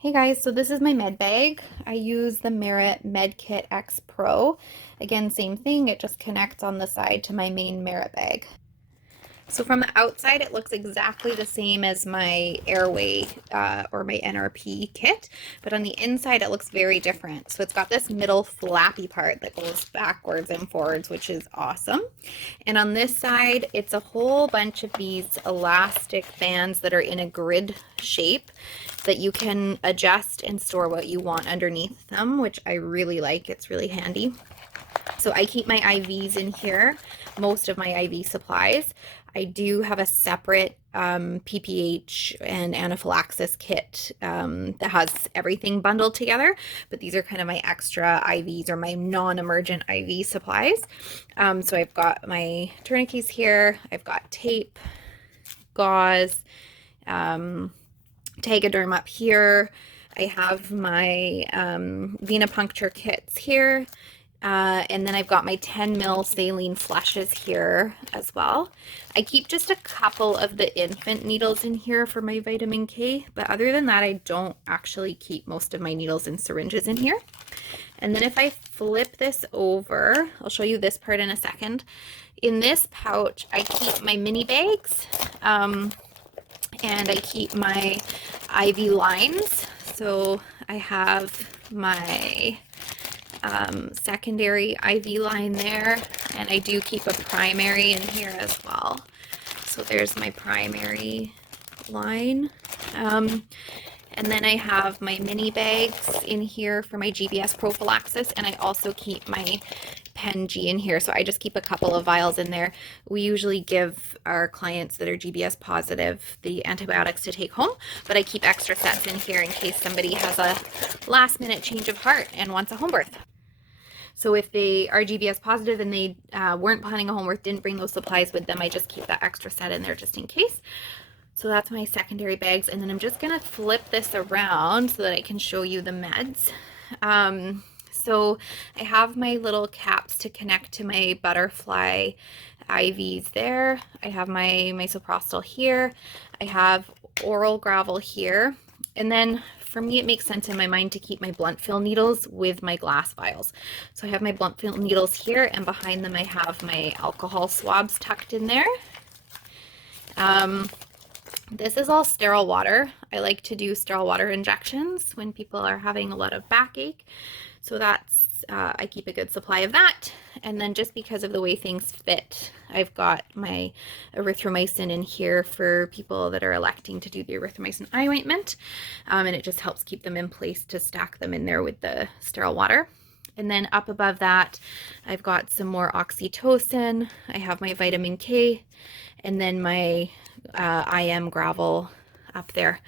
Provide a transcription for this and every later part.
Hey guys, so this is my med bag. I use the Meret Med Kit X Pro. Again, same thing, it just connects on the side to my main Meret bag. So from the outside, it looks exactly the same as my Airway or my NRP kit, but on the inside, it looks very different. So it's got this middle flappy part that goes backwards and forwards, which is awesome. And on this side, it's a whole bunch of these elastic bands that are in a grid shape that you can adjust and store what you want underneath them, which I really like. It's really handy. So I keep my IVs in here, most of my IV supplies. I do have a separate PPH and anaphylaxis kit that has everything bundled together, but these are kind of my extra IVs or my non-emergent IV supplies. So I've got my tourniquets here, I've got tape, gauze, Tegaderm up here. I have my venipuncture kits here. And then I've got my 10 mil saline flushes here as well. I keep just a couple of the infant needles in here for my vitamin K, but other than that, I don't actually keep most of my needles and syringes in here. And then if I flip this over, I'll show you this part in a second. In this pouch, I keep my mini bags, and I keep my IV lines. So I have my secondary IV line there, and I do keep a primary in here as well. So there's my primary line. And then I have my mini bags in here for my GBS prophylaxis, and I also keep my Pen G in here. So I just keep a couple of vials in there. We usually give our clients that are GBS positive the antibiotics to take home, but I keep extra sets in here in case somebody has a last minute change of heart and wants a home birth. So if they are GBS positive and they weren't planning a home birth, didn't bring those supplies with them, I just keep that extra set in there just in case. So that's my secondary bags. And then I'm just gonna flip this around so that I can show you the meds. So I have my little caps to connect to my butterfly IVs there. I have my misoprostol here. I have oral gravel here. And then for me, it makes sense in my mind to keep my blunt fill needles with my glass vials. So I have my blunt fill needles here, and behind them I have my alcohol swabs tucked in there. This is all sterile water. I like to do sterile water injections when people are having a lot of backache. So that's, I keep a good supply of that. And then just because of the way things fit, I've got my erythromycin in here for people that are electing to do the erythromycin eye ointment. And it just helps keep them in place to stack them in there with the sterile water. And then up above that, I've got some more oxytocin. I have my vitamin K, and then my IM gravel up there.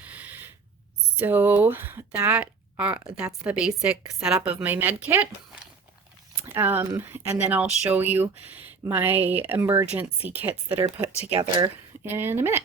So that's the basic setup of my med kit. And then I'll show you my emergency kits that are put together in a minute.